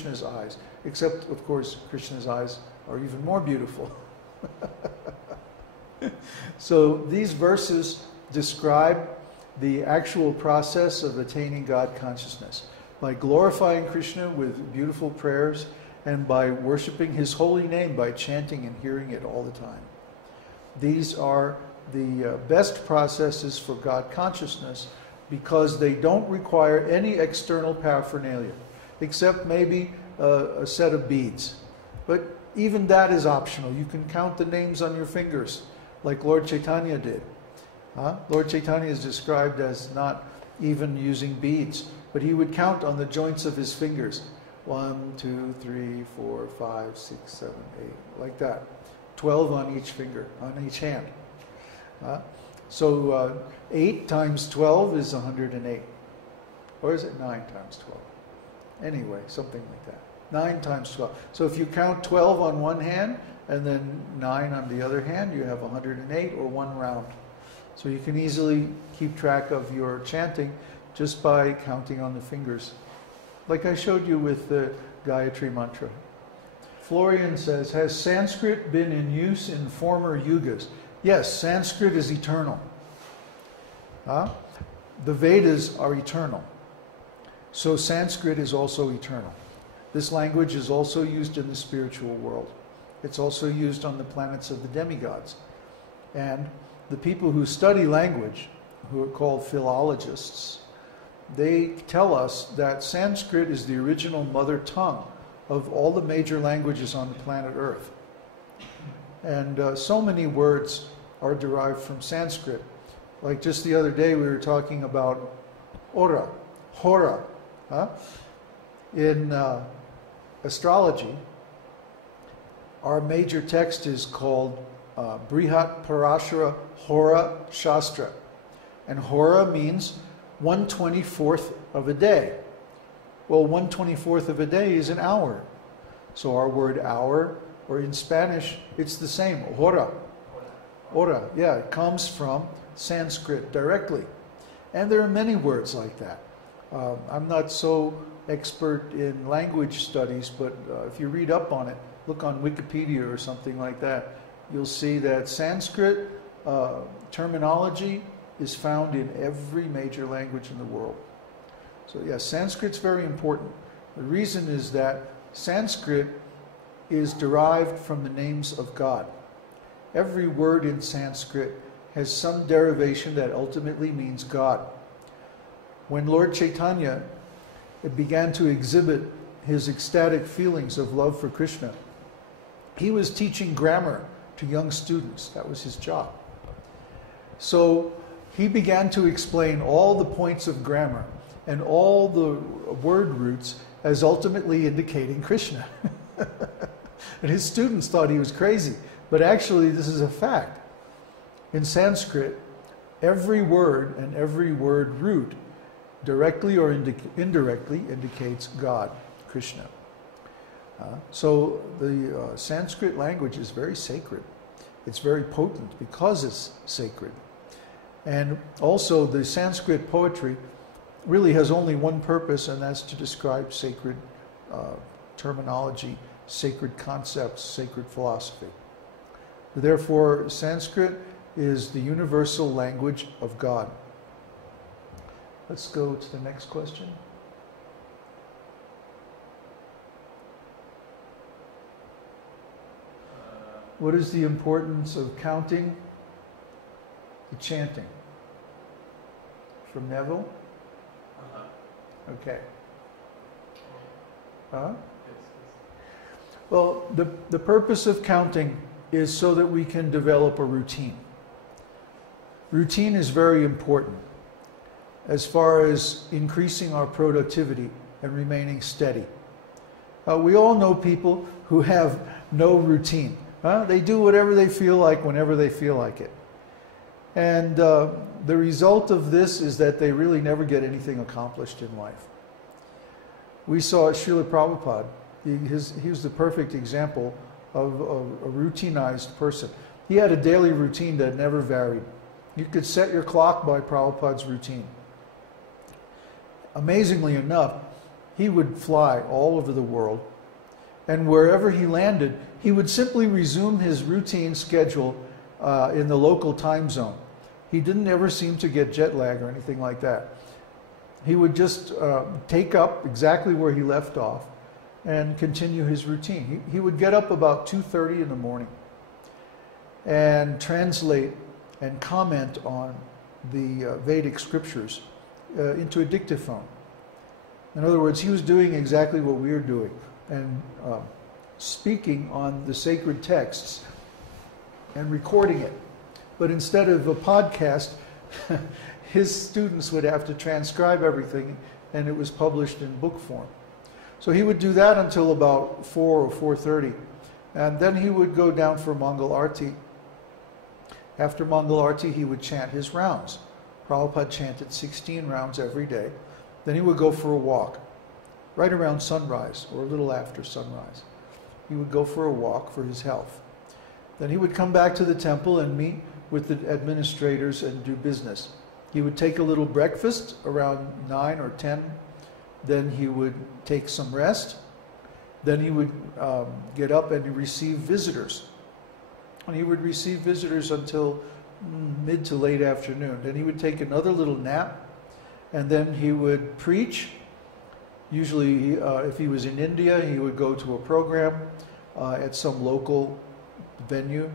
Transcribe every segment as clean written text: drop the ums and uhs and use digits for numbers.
Krishna's eyes. Except, of course, Krishna's eyes are even more beautiful. So these verses describe the actual process of attaining God consciousness by glorifying Krishna with beautiful prayers and by worshiping His holy name by chanting and hearing it all the time. These are the best processes for God consciousness because they don't require any external paraphernalia, except maybe a set of beads. But even that is optional. You can count the names on your fingers, like Lord Chaitanya did. Lord Chaitanya is described as not even using beads, but he would count on the joints of his fingers. 1, 2, 3, 4, 5, 6, 7, 8, like that. 12 on each finger, on each hand. So 8 times 12 is 108. Or is it 9 times 12? Anyway, something like that. 9 times 12. So if you count 12 on one hand and then 9 on the other hand, you have 108 or one round. So you can easily keep track of your chanting just by counting on the fingers, like I showed you with the Gayatri mantra. Florian says, has Sanskrit been in use in former yugas? Yes, Sanskrit is eternal. The Vedas are eternal. So Sanskrit is also eternal. This language is also used in the spiritual world. It's also used on the planets of the demigods. And the people who study language, who are called philologists, they tell us that Sanskrit is the original mother tongue of all the major languages on the planet Earth. And so many words are derived from Sanskrit. Like just the other day we were talking about aura, hora. In astrology, our major text is called Brihat Parashara Hora Shastra. And hora means 1/24th of a day. Well, 1/24th of a day is an hour. So our word hour, or in Spanish, it's the same, hora. Hora, yeah, it comes from Sanskrit directly. And there are many words like that. I'm not so expert in language studies, but if you read up on it, look on Wikipedia or something like that, you'll see that Sanskrit terminology is found in every major language in the world. So yes, Sanskrit's very important. The reason is that Sanskrit is derived from the names of God. Every word in Sanskrit has some derivation that ultimately means God. When Lord Chaitanya began to exhibit his ecstatic feelings of love for Krishna, he was teaching grammar to young students. That was his job. So he began to explain all the points of grammar and all the word roots as ultimately indicating Krishna. And his students thought he was crazy, but actually this is a fact. In Sanskrit, every word and every word root directly or indirectly indicates God, Krishna. So the Sanskrit language is very sacred. It's very potent because it's sacred. And also the Sanskrit poetry really has only one purpose, and that's to describe sacred terminology, sacred concepts, sacred philosophy. Therefore, Sanskrit is the universal language of God. Let's go to the next question. What is the importance of counting the chanting? From Neville? Okay. Well, the purpose of counting is so that we can develop a routine. Routine is very important as far as increasing our productivity and remaining steady. We all know people who have no routine. They do whatever they feel like whenever they feel like it. And the result of this is that they really never get anything accomplished in life. We saw Srila Prabhupada. He was the perfect example of a routinized person. He had a daily routine that never varied. You could set your clock by Prabhupada's routine. Amazingly enough, he would fly all over the world. And wherever he landed, he would simply resume his routine schedule in the local time zone. He didn't ever seem to get jet lag or anything like that. He would just take up exactly where he left off and continue his routine. He would get up about 2:30 in the morning and translate and comment on the Vedic scriptures into a dictaphone. In other words, he was doing exactly what we are doing and speaking on the sacred texts and recording it. But instead of a podcast, his students would have to transcribe everything, and it was published in book form. So he would do that until about 4 or 4:30, and then he would go down for Mangal Arti. After Mangal Arti, he would chant his rounds. Prabhupada chanted 16 rounds every day. Then he would go for a walk, right around sunrise or a little after sunrise. He would go for a walk for his health. Then he would come back to the temple and meet with the administrators and do business. He would take a little breakfast around 9 or 10. Then he would take some rest. Then he would get up and receive visitors. And he would receive visitors until mid to late afternoon. Then he would take another little nap. And then he would preach. Usually, if he was in India, he would go to a program at some local venue.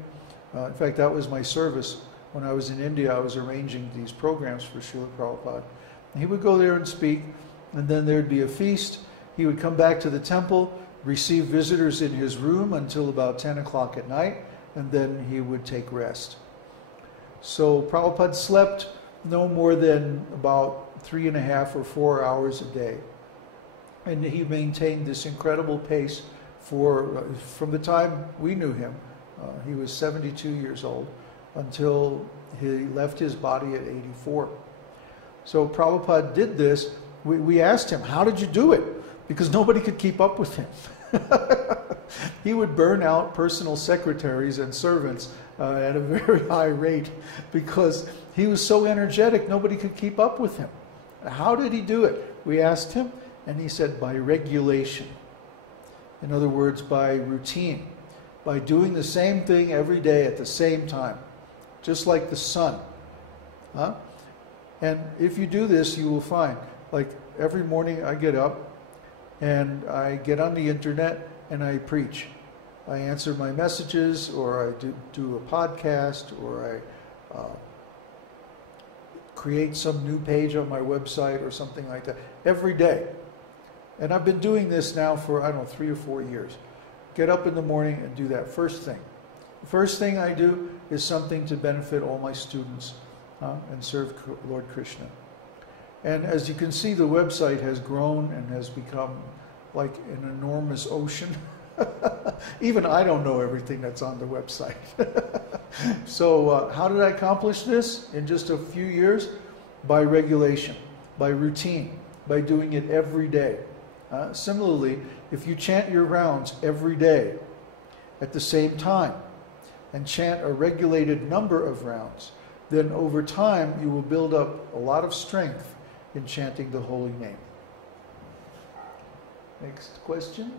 In fact, that was my service. When I was in India, I was arranging these programs for Srila Prabhupada. And he would go there and speak, and then there'd be a feast. He would come back to the temple, receive visitors in his room until about 10 o'clock at night, and then he would take rest. So Prabhupada slept no more than about 3.5 or 4 hours a day. And he maintained this incredible pace from the time we knew him. He was 72 years old until he left his body at 84. So Prabhupada did this. We asked him, how did you do it? Because nobody could keep up with him. He would burn out personal secretaries and servants at a very high rate because he was so energetic, nobody could keep up with him. How did he do it? We asked him, and he said, by regulation. In other words, by routine, by doing the same thing every day at the same time, just like the sun. And if you do this, you will find, like every morning I get up and I get on the internet and I preach. I answer my messages, or I do a podcast, or I create some new page on my website or something like that every day. And I've been doing this now for, 3 or 4 years. Get up in the morning and do that first thing. The first thing I do is something to benefit all my students and serve Lord Krishna. And as you can see, the website has grown and has become like an enormous ocean. Even I don't know everything that's on the website. So how did I accomplish this in just a few years? By regulation, by routine, by doing it every day. Similarly, if you chant your rounds every day at the same time and chant a regulated number of rounds, then over time you will build up a lot of strength in chanting the holy name. Next question.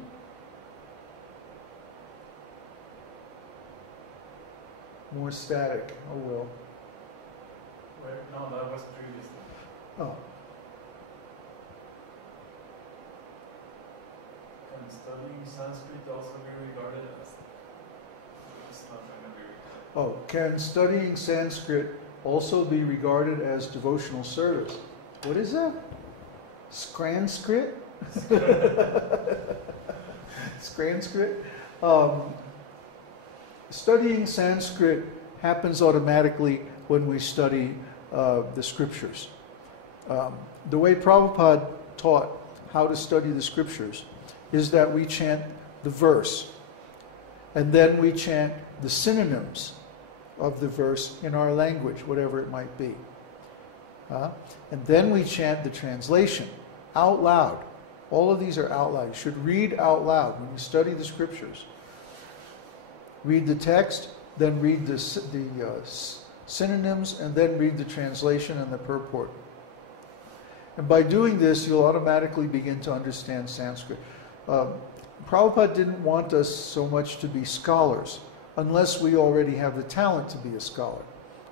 More static. Oh well. Wait, no, that was previous. Oh. Can studying Sanskrit also be regarded as... It's not going to be... Oh, can studying Sanskrit also be regarded as devotional service? What is that? Scranskrit? Scranskrit? Studying Sanskrit happens automatically when we study the scriptures. The way Prabhupada taught how to study the scriptures is that we chant the verse, and then we chant the synonyms of the verse in our language, whatever it might be. And then we chant the translation out loud. All of these are out loud. You should read out loud when you study the scriptures. Read the text, then read the synonyms, and then read the translation and the purport. And by doing this, you'll automatically begin to understand Sanskrit. Prabhupada didn't want us so much to be scholars, unless we already have the talent to be a scholar.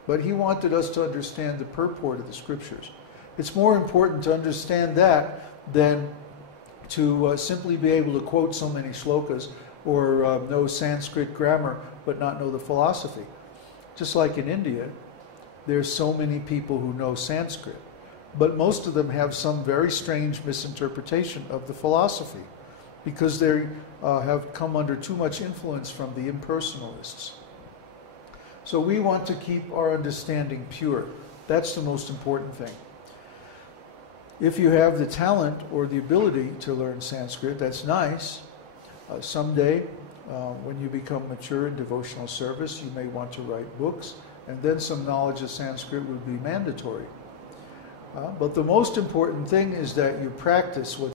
But he wanted us to understand the purport of the scriptures. It's more important to understand that than to simply be able to quote so many shlokas or know Sanskrit grammar but not know the philosophy. Just like in India, there's so many people who know Sanskrit, but most of them have some very strange misinterpretation of the philosophy because they have come under too much influence from the impersonalists. So we want to keep our understanding pure. That's the most important thing. If you have the talent or the ability to learn Sanskrit, that's nice. Someday, when you become mature in devotional service, you may want to write books, and then some knowledge of Sanskrit would be mandatory. But the most important thing is that you practice what